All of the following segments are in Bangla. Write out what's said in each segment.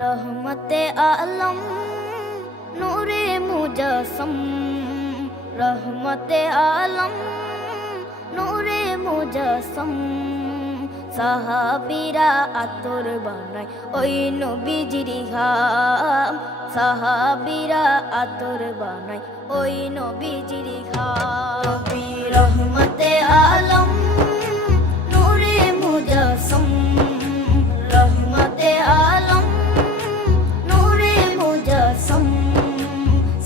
रहमते आलम नूरे मुजस्सम, रहमते आलम नूरे मुजस्सम। সাহাবীরা আতর বানায় ওই নবীজির ঘাম, সাহাবীরা আতর বানায় ওই নবীজির ঘাম। নবী রহমতে আলম নূরে মুজস্সম, রহমতে আলম নূরে মুজস্সম।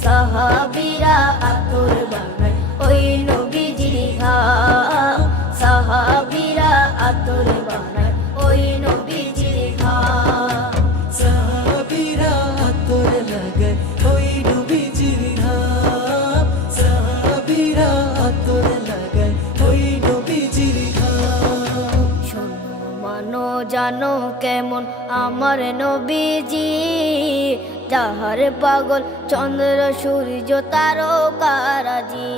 সাহাবীরা আতর বানায় ওই নবীজির ঘাম, সাহাবীরা আতর বানায় ওই নবীজির ঘাম। সাহাবীরা আতর লাগায় ওই নবীজির ঘাম, সাহাবীরা আতর লাগায় ওই নবীজির ঘাম। শোনো মানো জানো কেমন আমার নবীজি, যাহার পাগল চন্দ্র সূর্য তারকারাজি,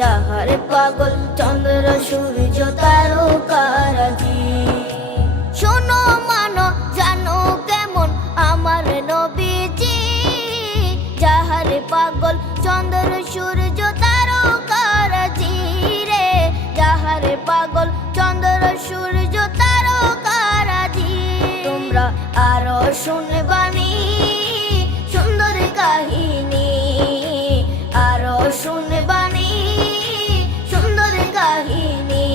যাহার পাগল চন্দ্র সূর্য তারকারাজি। শোনো মানো জানো কেমন আমার নবীজি, যাহার পাগল চন্দ্র সূর্য তারকারাজি রে, যাহার পাগল চন্দ্র সূর্য তারকারাজি। তোমরা আরো শুনবানি সুন্দর কাহিনী, আরো শুনবানি সুন্দর কাহিনী।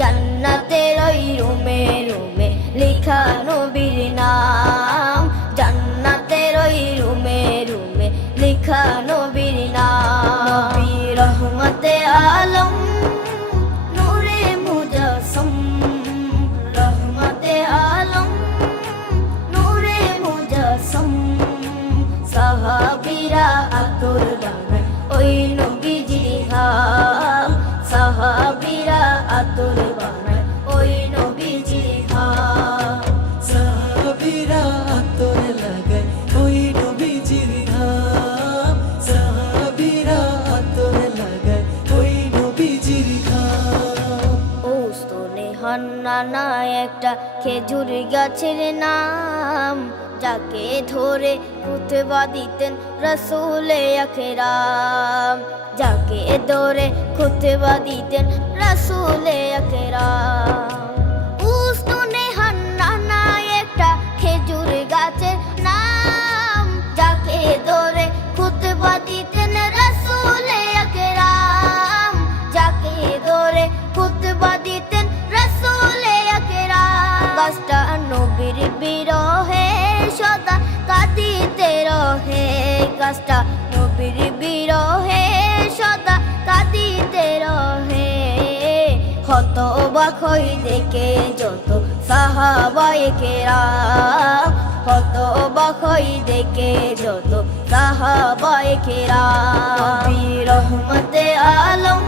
জান্নাতের ওই রুমে রুমে লিখা নবীর নাম, জান্নাতের ওই রুমে রুমে লিখা নবীর নাম। নবী রহমতে আলম নূরে মুজস্সম, রহমতে আলম নূরে মুজস্সম। সাহাবীরা আতর বানায় ওই নবীজির ঘাম, সাহাবীরা আতর বানায় ওই নবীজির ঘাম। সাহাবীরা আতর লাগায় ওই নবীজির ঘাম, সাহাবীরা আতর লাগায় ওই নবীজির ঘাম। ওস্তনে হান্নানা একটা খেজুর গাছের নাম, যাকে ধরে খুতবা দিতেন রাসূলে আকরাম, যাকে ধরে খুতবা দিতেন রাসূলে আকরাম। উস্তনে হান্নানা একটা খেজুর গাছের নাম, যাকে ধরে খুতবা দিতেন রাসূলে আকরাম, যাকে ধরে খুতবা দিতেন রাসূলে আকরাম। গাছটা নবীর বিরহে সদা কাঁদিতে রহে, গাছটা নবীর বিরহে সদা কাঁদিতে রহে। হতবাক হই দেখে যত সাহাবায়ে কেরাম, হতবাক হই দেখে যত সাহাবায়ে কেরাম। নবী রহমতে আলম